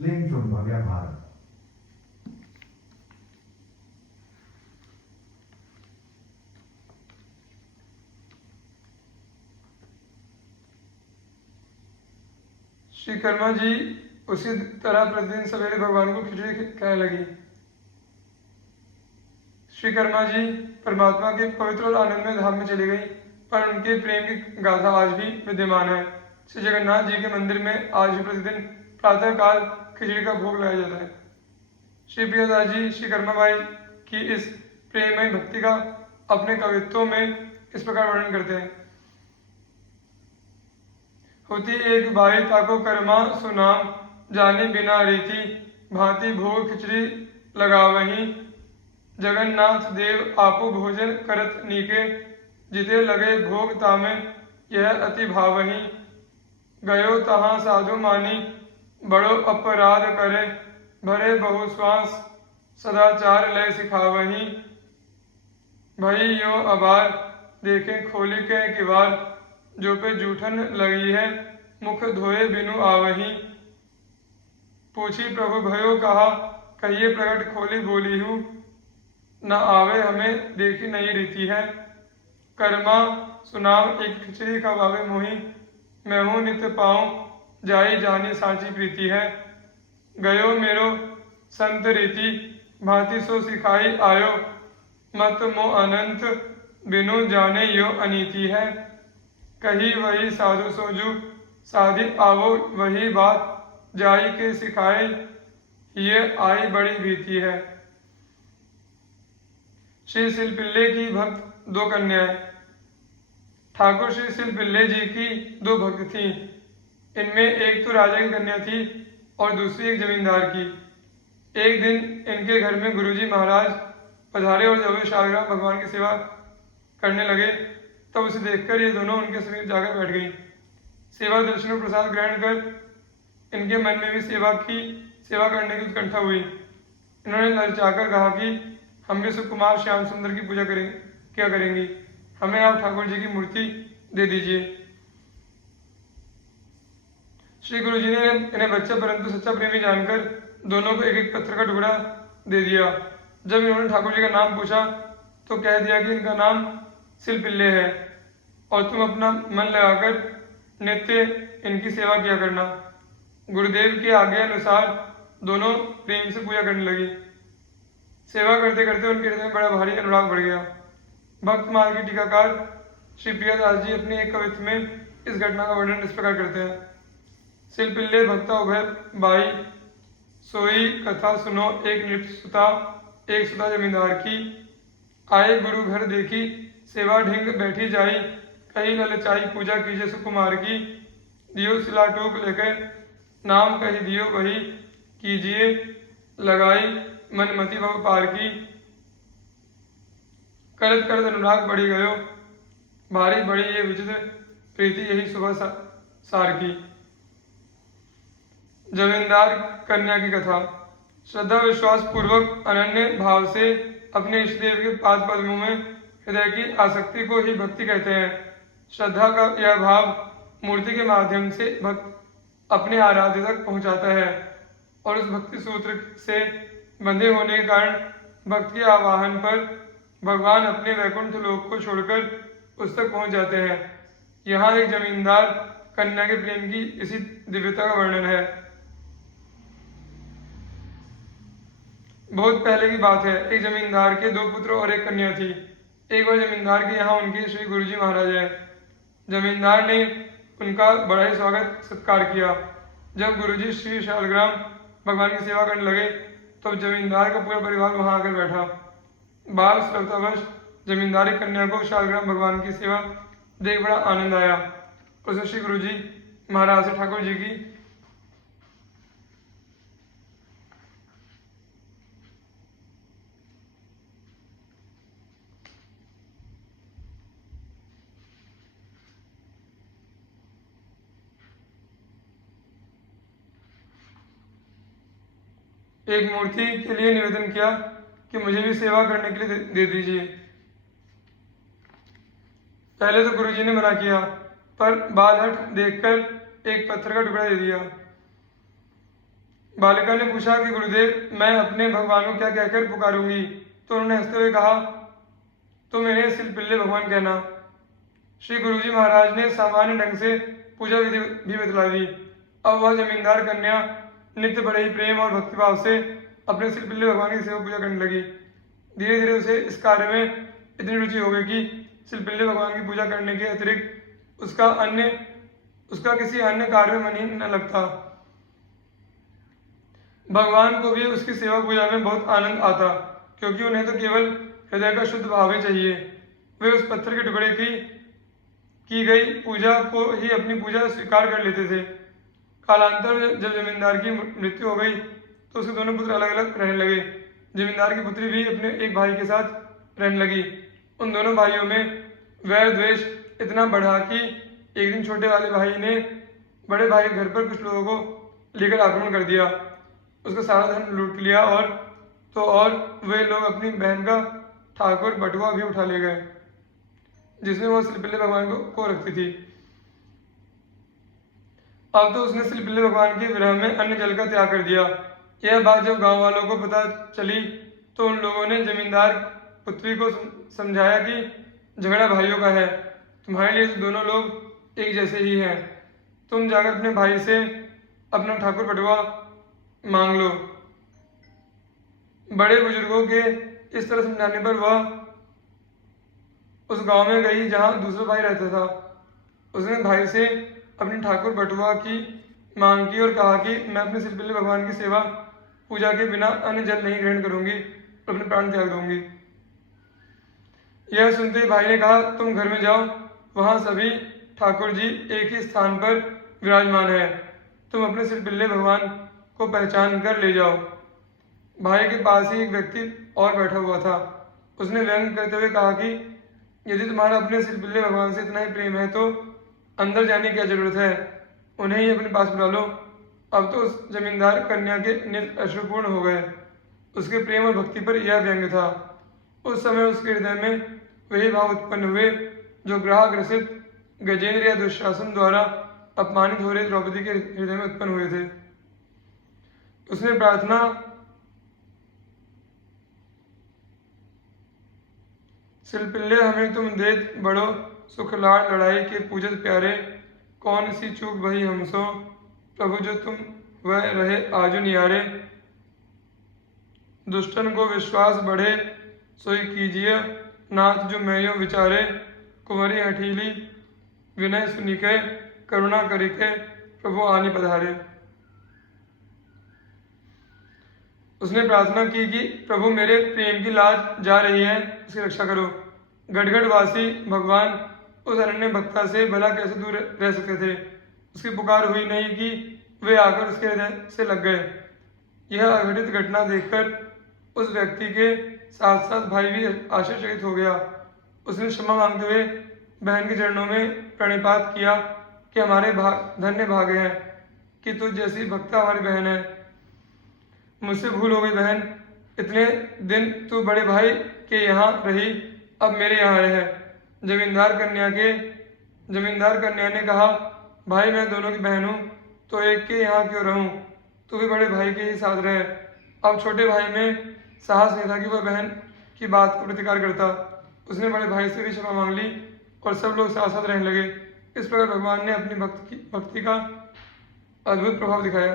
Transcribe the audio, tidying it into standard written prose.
Link from Bhavya Bharat. Shri Karma जी उसी तरह प्रतिदिन सवेरे भगवान को खिचड़ी कहने लगी। श्री कर्मा जी परमात्मा के पवित्र और आनंदमय धाम में चली गई, पर उनके प्रेम की गाथा आज भी विद्यमान है। श्री जगन्नाथ जी के मंदिर में आज भी प्रतिदिन प्रातः काल खिचड़ी का भोग लगाया जाता है। श्री प्रियदास जी श्री कर्मा बाई की इस प्रेममय भक्ति का अपने कवित्वों में इस प्रकार वर्णन करते हैं। होती एक बाई ताको कर्मा सुनाम, जाने बिना रीति भांति भोग खिचड़ी लगावहीं। जगन्नाथ देव आपो भोजन करत नीके, जिते लगे भोग तामे यह अति भावहीं। गयो तहाँ साधु मानी बड़ो अपराध करे, भरे बहुश्वास सदाचार लय सिखावहीं। भई यो अबार देखें खोली के किवार, जो पे जूठन लगी है मुख धोए बिनु आवहीं। पूछी प्रभु भयो कहा, कहिए प्रकट खोली बोली हूँ। न आवे हमें देखी नहीं रीति है, कर्मा सुनाव एक खिचड़ी का भावे मोही। मैं हूँ नित्य पाऊँ जाई जानी सांची प्रीति है। गयो मेरो संत रीति भांति सो सिखाई आयो, मत मो अनंत बिनु जाने यो अनीति है। कही वही साधु सोजू साधि आवो वही बात, जाई के सिखाए ये आई बड़ी भीति है। श्री सिलपिल्ले की भक्त दो कन्याएं। ठाकुर श्री सिलपिल्ले जी की दो भक्त थीं। इनमें एक तो राजा की कन्या थी और दूसरी एक जमींदार की। एक दिन इनके घर में गुरुजी महाराज पधारे और जब वे शालिग्राम भगवान की सेवा करने लगे तब उसे देखकर ये दोनों उनके समीप जाकर बैठ गईं। सेवा दर्शन और प्रसाद ग्रहण कर इनके मन में भी सेवा करने की उत्कंठा हुई। इन्होंने ललचाकर कहा कि हम भी सुकुमार श्याम सुंदर की पूजा क्या करेंगी, हमें आप ठाकुर जी की मूर्ति दे दीजिए। श्री गुरु जी ने इन्हें बच्चा परंतु सच्चा प्रेमी जानकर दोनों को एक एक पत्थर का टुकड़ा दे दिया। जब इन्होंने ठाकुर जी का नाम पूछा तो कह दिया कि इनका नाम सिलपिल्ले है और तुम अपना मन लगाकर नित्य इनकी सेवा किया करना। गुरुदेव के आज्ञा अनुसार दोनों प्रेम से पूजा करने लगी। सेवा करते करते उनके हृदय में बड़ा भारी अनुराग बढ़ गया। भक्त माल के टीकाकार श्री प्रियदास जी अपने एक कवित्व में इस घटना का वर्णन इस प्रकार करते हैं। सिलपिल्ले भक्ता उभय बाई, सोई कथा सुनो एक नृप सुता, एक सुता जमींदार की। आए गुरु घर देखी सेवा ढिंग बैठी जाई, कहीं ललचाई पूजा कीजिए सुकुमार की। दियो सिला टूक लेकर नाम कही दियो वही, कीजिए लगाई मनमति भव पार की। करत करत अनुराग बढ़ी गयो, भारी बड़ी ये विचित्र प्रीति यही सुबह सार की। जमींदार कन्या की कथा। श्रद्धा विश्वास पूर्वक अनन्य भाव से अपने इष्टदेव के पाद पद्मों में हृदय की आसक्ति को ही भक्ति कहते हैं। श्रद्धा का यह भाव मूर्ति के माध्यम से भक्त अपने आराध्य तक पहुंचाता है और उस भक्ति सूत्र से बंधे होने के कारण भक्त के आवाहन पर भगवान अपने वैकुंठ लोक को छोड़कर उस तक पहुंच जाते हैं। यहाँ एक जमींदार कन्या के प्रेम की इसी दिव्यता का वर्णन है। बहुत पहले की बात है। एक जमींदार के दो पुत्र और एक कन्या थी। एक बार जमींदार के यहाँ उनके श्री गुरुजी महाराज हैं। जमींदार ने उनका बड़ा ही स्वागत सत्कार किया। जब गुरुजी श्री शालिग्राम भगवान की सेवा करने लगे तो जमींदार का पूरा परिवार वहां आकर बैठा। बाल श्रद्धावश जमींदारी कन्या को शालिग्राम भगवान की सेवा देख बड़ा आनंद आया। उसे श्री गुरुजी महाराज से ठाकुर जी की एक मूर्ति के लिए निवेदन किया कि मुझे भी सेवा करने के लिए दे दीजिए। पहले तो गुरुजी ने मना किया, पर बाल हट देखकर एक पत्थर का टुकड़ा दे दिया। बालिका ने पूछा कि गुरुदेव, मैं अपने भगवान को क्या कहकर पुकारूंगी? तो उन्होंने हंसते हुए कहा, तुम इन्हें सिलपिल्ले भगवान कहना। श्री गुरुजी महाराज ने सामान्य ढंग से पूजा विधि भी बतला दी। अब वह जमींदार कन्या नित्य बड़े ही प्रेम और भक्तिभाव से अपने सिलपिल्ले भगवान की सेवा पूजा करने लगी। धीरे धीरे उसे इस कार्य में इतनी रुचि हो गई कि सिलपिल्ले भगवान की पूजा करने के अतिरिक्त उसका किसी अन्य कार्य में मन ही न लगता। भगवान को भी उसकी सेवा पूजा में बहुत आनंद आता, क्योंकि उन्हें तो केवल हृदय का शुद्ध भाव ही चाहिए। वे उस पत्थर के टुकड़े की गई पूजा को ही अपनी पूजा स्वीकार कर लेते थे। कालांतर में जब जमींदार की मृत्यु हो गई तो उसके दोनों पुत्र अलग अलग रहने लगे। जमींदार की पुत्री भी अपने एक भाई के साथ रहने लगी। उन दोनों भाइयों में वैर द्वेष इतना बढ़ा कि एक दिन छोटे वाले भाई ने बड़े भाई के घर पर कुछ लोगों को लेकर आक्रमण कर दिया, उसका सारा धन लूट लिया और वे लोग अपनी बहन का ठाकुर बटुआ भी उठा ले गए, जिसमें वह सिलपिल्ले भगवान को रखती थी। अब तो उसने सिलपिल्ले भगवान के विरह में अन्न जल का त्याग कर दिया। यह बात जब गांव वालों को पता चली तो उन लोगों ने जमींदार पुत्री को समझाया कि झगड़ा भाइयों का है, तुम्हारे लिए तो दोनों लोग एक जैसे ही हैं। तुम जाकर अपने भाई से अपना ठाकुर बटुआ मांग लो। बड़े बुजुर्गों के इस तरह समझाने पर वह उस गांव में गई जहां दूसरा भाई रहता था। उसने भाई से अपने ठाकुर बटुआ की मांग की और कहा कि मैं अपने सिलपिल्ले भगवान की सेवा पूजा के बिना अन्न जल नहीं ग्रहण करूंगी और अपने प्राण त्याग दूंगी। यह सुनते ही भाई ने कहा, तुम घर में जाओ, वहां सभी ठाकुर जी एक ही स्थान पर विराजमान है, तुम अपने सिलपिल्ले भगवान को पहचान कर ले जाओ। भाई के पास ही एक व्यक्ति और बैठा हुआ था। उसने व्यंग करते हुए कहा कि यदि तुम्हारा अपने सिलपिल्ले भगवान से इतना ही प्रेम है तो अंदर जाने की क्या जरूरत है, उन्हें ही अपने पास बुला लो। अब तो उस जमींदार कन्या के नेत्र अश्रुपूर्ण हो गए। उसके प्रेम और भक्ति पर यह व्यंग था। उस समय उसके हृदय में वही भाव उत्पन्न हुए जो ग्राह ग्रसित गजेंद्र या दुशासन द्वारा अपमानित हो रहे द्रौपदी के हृदय में उत्पन्न हुए थे। उसने प्रार्थना सिलपिल्ले हमें तुम देत बड़ो सुख लाड़ लड़ाई के पूजत प्यारे, कौन सी चूक भई हमसो प्रभु जो तुम वह रहे आजु नियारे। दुष्टन को विश्वास बढ़े सोई कीजिए, नाथ जो मैं यो विचारे। कुंवरी हठीली विनय सुनिके, करुणा करिके प्रभु आनी पधारे। उसने प्रार्थना की कि प्रभु मेरे प्रेम की लाज जा रही है, उसकी रक्षा करो। गढ़गढ़वासी भगवान उस अनन्य भक्ता से भला कैसे दूर रह सकते थे। उसकी पुकार हुई नहीं कि वे आकर उसके हृदय से लग गए। यह अघटित घटना देखकर उस व्यक्ति के साथ साथ भाई भी आश्चर्यचकित हो गया। उसने क्षमा मांगते हुए बहन के चरणों में प्रणिपात किया कि हमारे धन्य भाग्य है कि तुझ जैसी भक्ता हमारी बहन है। मुझसे भूल हो गई बहन, इतने दिन तू बड़े भाई के यहाँ रही, अब मेरे यहाँ रहे। जमींदार कन्या ने कहा, भाई मैं दोनों की बहन हूँ तो एक के यहाँ क्यों रहूँ, तू भी बड़े भाई के ही साथ रहे। अब छोटे भाई में साहस नहीं था कि वह बहन की बात को प्रतिकार करता। उसने बड़े भाई से भी क्षमा मांग ली और सब लोग साथ साथ रहने लगे। इस प्रकार भगवान ने अपनी भक्ति का अद्भुत प्रभाव दिखाया।